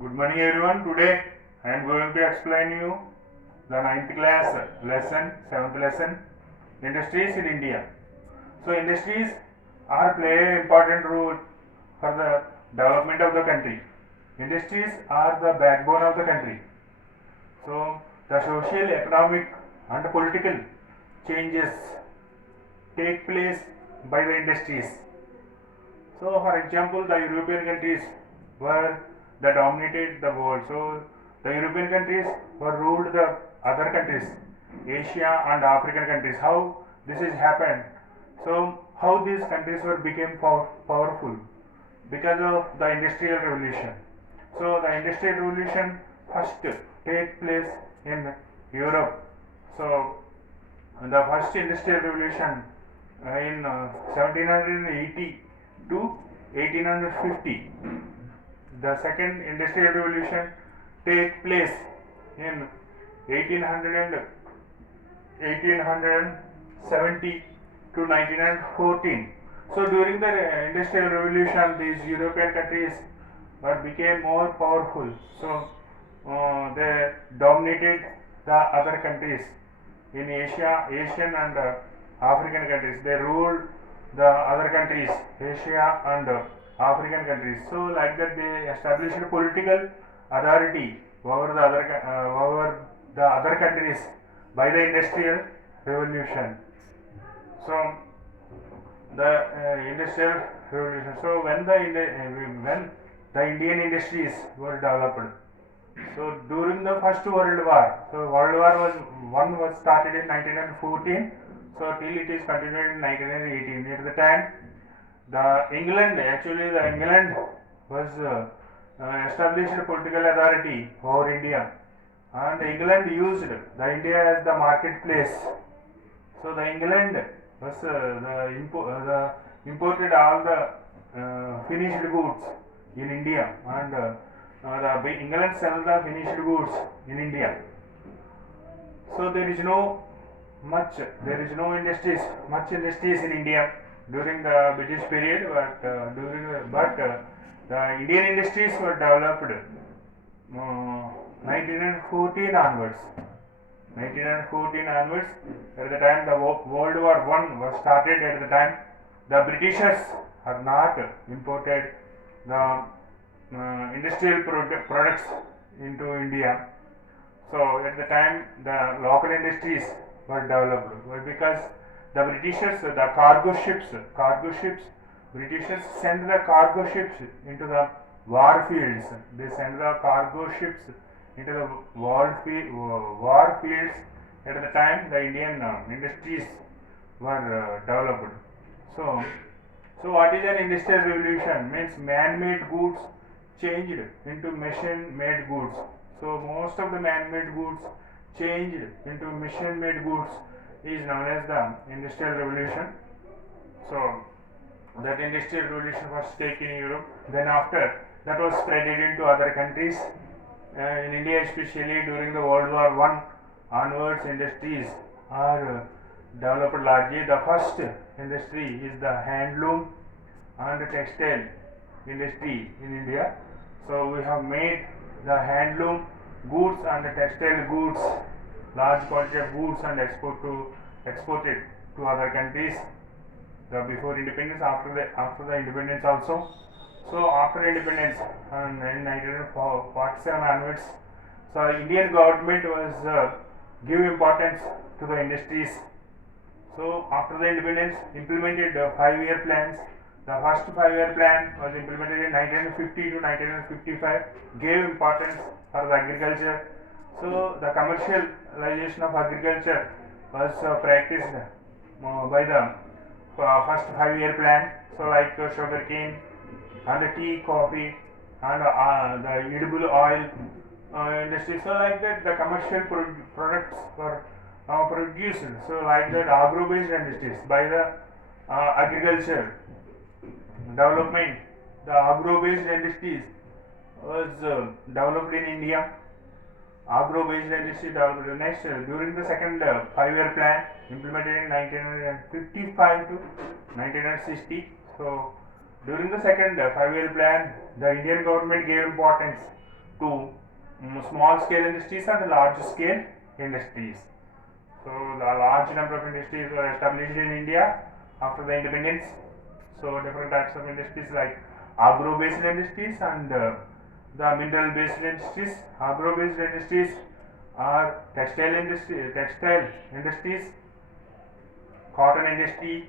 Good morning everyone. Today I am going to explain you the ninth class lesson, 7th lesson, industries in India. So industries are play an important role for the development of the country. Industries are the backbone of the country. So the social, economic and political changes take place by the industries. So, for example, the European countries were that dominated the world. So, the European countries were ruled the other countries, Asia and African countries. How this has happened? So, how these countries were became powerful because of the industrial revolution. So, the industrial revolution first take place in Europe. So, the first industrial revolution in 1780 to 1850. The second industrial revolution take place in 1870 to 1914. So during the industrial revolution, these European countries became more powerful. So they dominated the other countries in Asian and African countries. They ruled the other countries, Asia and African countries. So like that they established a political authority over the other countries by the industrial revolution. So the industrial revolution. So when the Indian industries were developed. So during the First World War, so World War was started in 1914. So till it is continued in 1918. At the time, the England was established a political authority over India, and England used the India as the marketplace. So the England was the imported all the finished goods in India, and the England sells the finished goods in India. So there is no industries in India during the British period, the Indian industries were developed 1914 onwards. 1914 onwards, at the time the World War One was started. At the time, the Britishers are not imported the industrial products into India. So at the time, the local industries were developed because the Britishers, the cargo ships, Britishers sent the cargo ships into the war fields. They sent the cargo ships into the war fields. At the time, the Indian industries were developed. So, so what is an industrial revolution? Means man-made goods changed into machine-made goods. So most of the man-made goods changed into machine-made goods is known as the industrial revolution. So that industrial revolution was taken in Europe. Then after that was spread into other countries. In India, especially during the World War One onwards, industries are developed largely. The first industry is the handloom and the textile industry in India. So we have made the handloom goods and the textile goods, large quantity of goods, and exported to other countries. The before independence, after the independence also. So after independence and in 1947 onwards, so Indian government was give importance to the industries. So after the independence, implemented 5-year plans. The first 5-year plan was implemented in 1950 to 1955, gave importance for the agriculture. So the commercialization of agriculture was practiced by the first 5-year plan. So like sugarcane and the tea, coffee, and the edible oil industry. So like that, the commercial products were produced. So like that, agro-based industries by the agriculture development, the agro-based industries was developed in India. Agro-based industry developed next during the second 5-year plan implemented in 1955 to 1960. So during the second 5-year plan, the Indian government gave importance to small scale industries and large scale industries. So the large number of industries were established in India after the independence. So different types of industries like agro-based industries and the mineral-based industries. Agro-based industries are textile industries, cotton industry,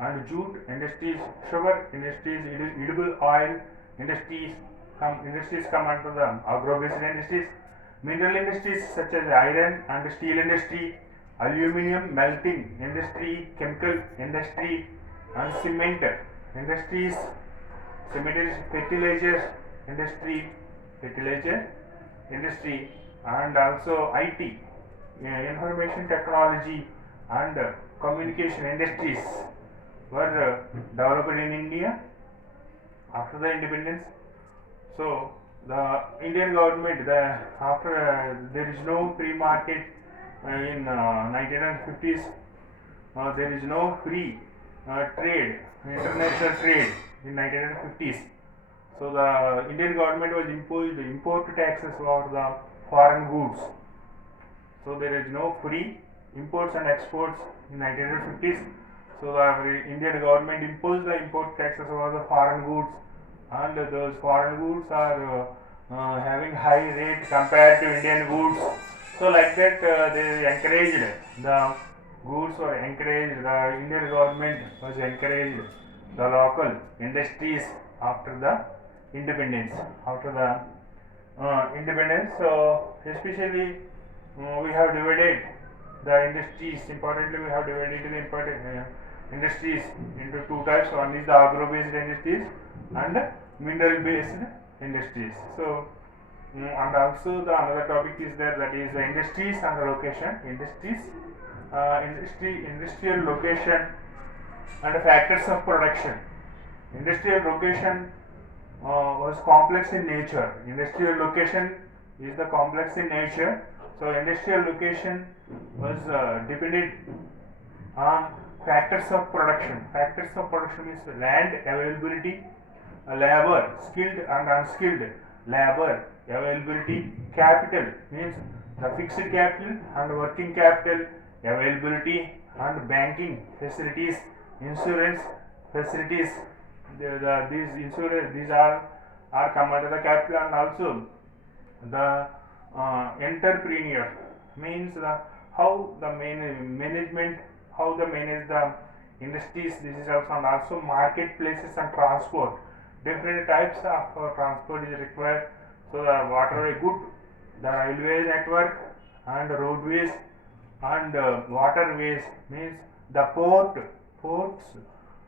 and jute industries, sugar industries, edible oil industries. Industries come under the agro-based industries. Mineral industries such as iron and steel industry, aluminum melting industry, chemical industry, and cement industries, industry, fertilizer industry, and also IT, information technology, and communication industries were developed in India after the independence. So the Indian government, after there is no free market in 1950s, there is no free trade, international trade in 1950s. So the Indian government was imposed import taxes for the foreign goods. So there is no free imports and exports in 1950s. So the Indian government imposed the import taxes for the foreign goods, and those foreign goods are having high rate compared to Indian goods. So like that they encouraged the goods were encouraged. The Indian government was encouraged the local industries after the independence. After the independence, so especially we have divided the industries. Importantly, we have divided the important industries into two types. One is the agro-based industries and mineral-based industries. So, and also the another topic is there, that is the industries and the location. Industrial location and factors of production. Industrial location was complex in nature. Industrial location is the complex in nature. So industrial location was dependent on factors of production. Factors of production is land availability, labor, skilled and unskilled labor availability, capital means the fixed capital and working capital availability, and banking facilities, insurance facilities. These are come under the capital. And also the entrepreneur means how the management, how the manage the industries. This is also, and also marketplaces and transport. Different types of transport is required. So the waterway good, the railway network and roadways and waterways means the ports,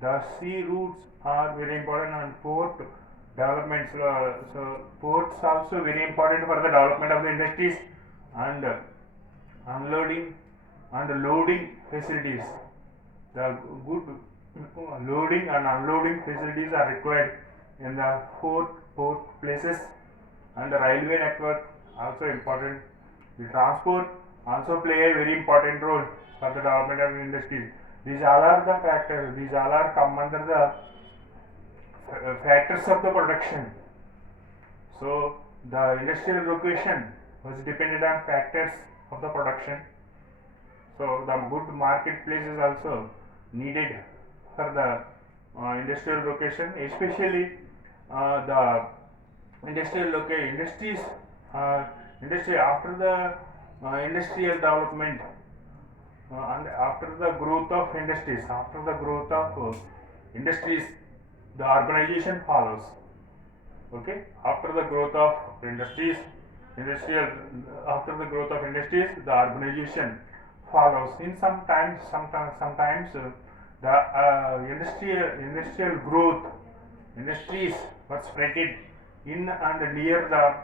the sea routes are very important, and port developments. So ports also very important for the development of the industries, and unloading and loading facilities. The good loading and unloading facilities are required in the port places, and the railway network also important. The transport also play a very important role for the development of industries. These all are the factors. These all are come under the factors of the production. So the industrial location was dependent on factors of the production. So the good marketplace is also needed for the industrial location, especially the industries. Industry after the industrial development and after the growth of industries, the urbanization follows. Okay, after the growth of industries, after the growth of industries, the urbanization follows. In sometimes the industrial growth, industries were spread in and near the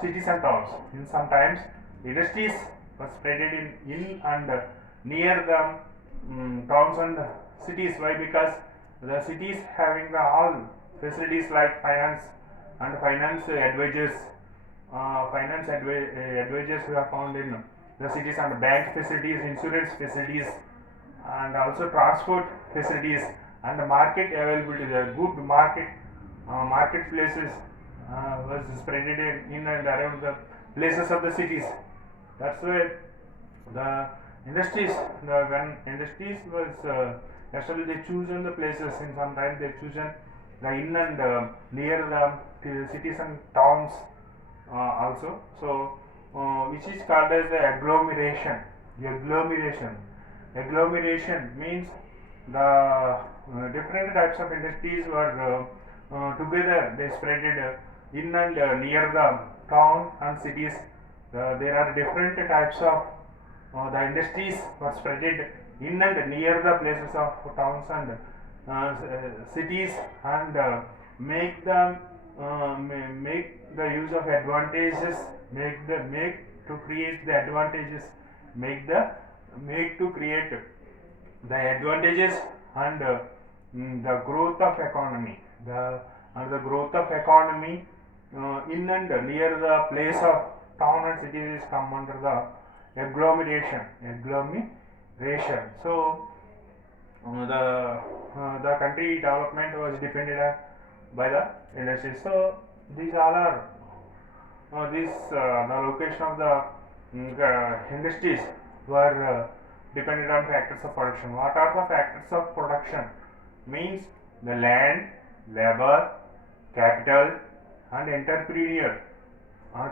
cities and towns. In sometimes industries were spread in and near the towns and cities. Why? Because the cities having the all facilities like finance and finance advisors. Advisors we have found in the cities, and bank facilities, insurance facilities, and also transport facilities, and market availability. The good marketplaces was spreaded in and around the places of the cities. That's why the industries, when industries was actually they chosen the places. In some time they chosen the in and near the cities and towns also. So which is called as the agglomeration. Agglomeration means the different types of industries were together. They spreaded in and near the town and cities. There are different types of the industries were spreaded in and near the places of towns and cities, and make them make the use of advantages, make to create the advantages, make to create the advantages, and the growth of economy, the growth of economy in and near the place of town and cities is come under the agglomeration. So the country development was depended on by the industry. So these all are the location of the industries were dependent on factors of production. What are the factors of production? Means the land, labor, capital, and entrepreneur are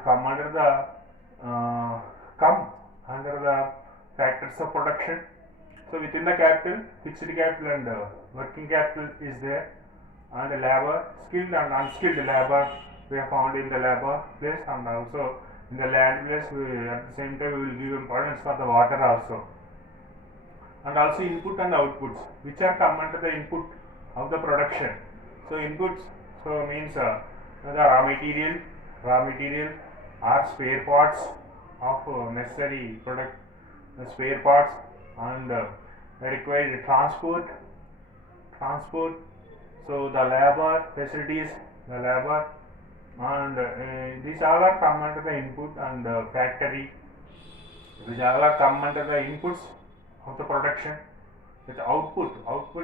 come under the factors of production. So within the capital, fixed capital and working capital is there, and the labor, skilled and unskilled labor we have found in the labor place, and also in the land place. At the same time we will give importance for the water also, and also input and outputs, which are come under the input of the production. So inputs, so means the raw material are spare parts of necessary product, spare parts, and required transport. So the labor facilities, the labor, and these all are come under the input, and factory, which all are come under the inputs of the production. With output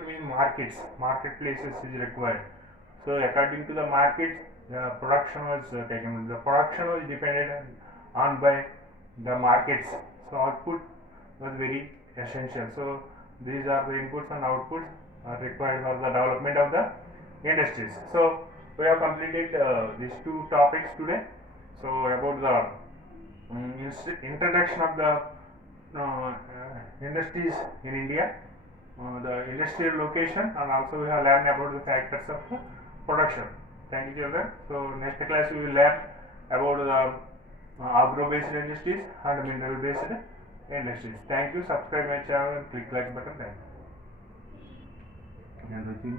means marketplaces is required. So according to the market, the production was taken. The production was depended on by the markets. So output was very essential. So these are the inputs and outputs are required for the development of the industries. So we have completed these two topics today. So about the introduction of the industries in India, the industrial location, and also we have learned about the factors of the production. Thank you, children. So next class we will learn about the agro-based industries and mineral-based industries. Thank you. Subscribe my channel and click like button. Thank you.